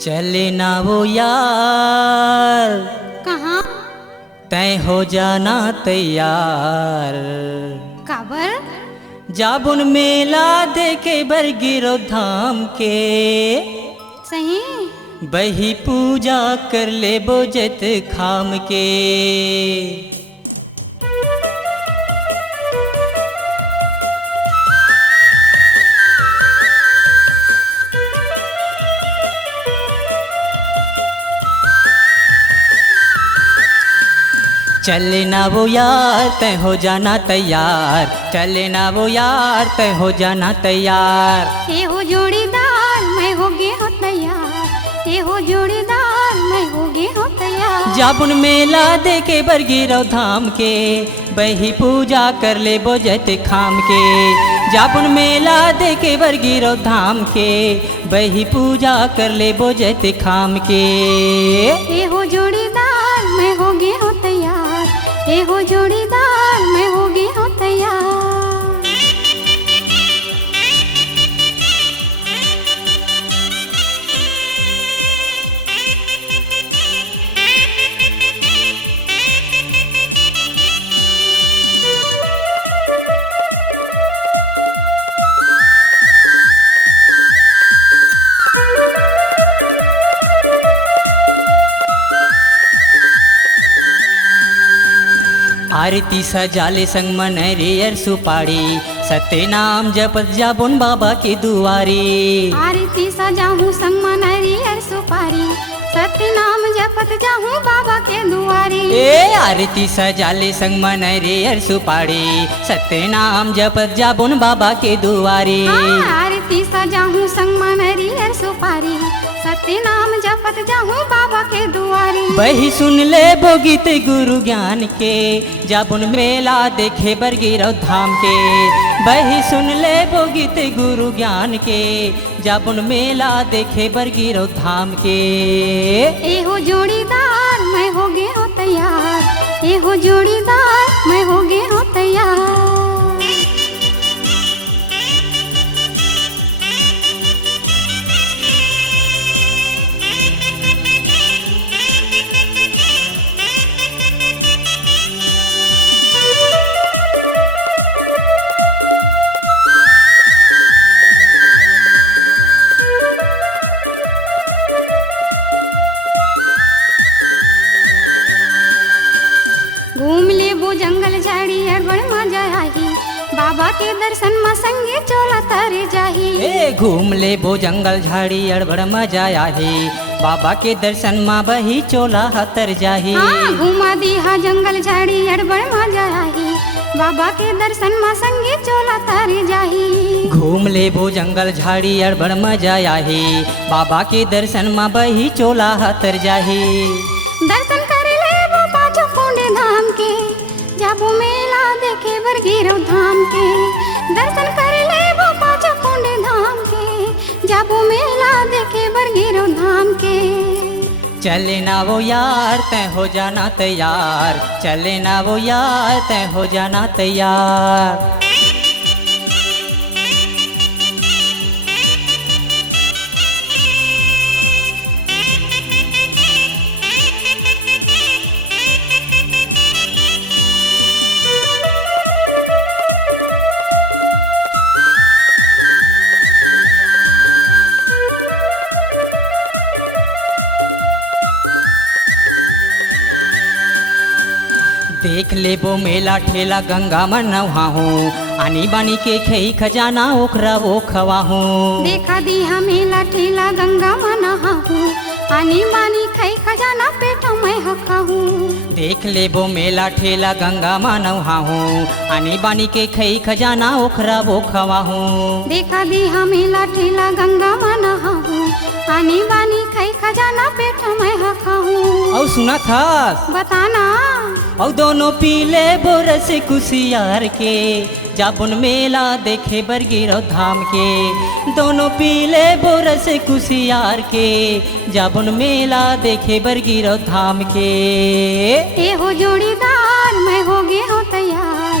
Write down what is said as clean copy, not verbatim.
चले ना वो यार कहाँ? तय हो जाना तैयार। काबर? जाबुन मेला देखे बरगिरो धाम के सही। बही पूजा कर ले बोजत खाम के। चले ना वो यार तय हो जाना तैयार। चले ना वो यार तय हो जाना तैयार। ये हो जोड़ीदार मैं हो गे हो तैयार। ये हो जोड़ीदार मैं हो गे हो तैयार। जाबुन मेला देखे बरगिरो धाम के बही पूजा कर ले बोजत खाम के। जाबुन मेला देखे बरगिरो धाम के बही पूजा कर ले बोजत खाम के। ये हो जोड़ीदार मैं हो गे हो तैयार। ये हो जोड़ीदार मैं हो गे हो तैयार। आरती सजाले संग मनरियर सुपाड़ी सत्य नाम जपत जाबुन बाबा की दुआरी। आरती सजाहूँ संग मनरियर सुपारी सत्य नाम जपत जाहूँ बाबा के दुआरी। ए आरती सजाले संग मनरियर सुपाड़ी सत्य नाम जपत जाबुन बाबा के दुआरी। आरती सजाहूँ संग मनरियर सुपारी सत्य नाम जपत जाहूँ बाबा के दुआरी। बही सुन ले बो गीत गुरु ज्ञान के जाबुन मेला देखे बरगिरो धाम के। बही सुन ले बो गीत गुरु ज्ञान के जाबुन मेला देखे बरगिरो धाम के। ए हो जोड़ीदार मैं हो गे हो तैयार। ए हो जोड़ीदार मैं हो गे हो तैयार। घूम ले वो जंगल झाड़ी अड़बड़ मजा आई। बाबा के दर्शन में संगे चोला तारे जाही। ए घूम ले बो जंगल झाड़ी अड़बड़ मजा आही। बाबा के दर्शन माँ बही चोला हतर जाही। घुमा दी हा जंगल झाड़ी अड़बड़ मजा आई। बाबा के दर्शन में संगे चोला तारे जाही। घूम ले बो जंगल झाड़ी अड़बड़ मजा आही। बाबा के दर्शन माँ बही चोला हतर जाही। दर्शन कर ले वो पाँचों कुंडे धाम के जाबो मेला देखे बरगिरो धाम के। दर्शन कर ले वो पाँचों कुंडे धाम के जाबो मेला देखे बरगिरो धाम के। चले ना वो यार तय हो जाना तैयार। चले ना वो यार तय हो जाना तैयार। देख ले वो मेला ठेला गंगा मन नहाहूँ। आनी बानी के खई खजाना ओखरा वो खवाहूँ। देखा दी हमेला ठेला गंगा मना हूँ। आनी बानी खाई खजाना पेटो मैं हूँ। देख ले वो मेला ठेला गंगा मन नहाहूँ। आनी बानी के खई खजाना ओखरा वो खवाहूँ। देखा दी हमेला ठेला गंगा मना हूँ। आनी बानी खाई खजाना पेटो मैं हूँ। और सुना था बताना। और दोनों पीले बोरस कुशियार के जाबुन मेला देखे बरगिरो धाम के। दोनों पीले बोरस कुशियार के जाबुन मेला देखे बरगिरो धाम के। ए हो जोड़ीदार मैं हो गे हो तैयार।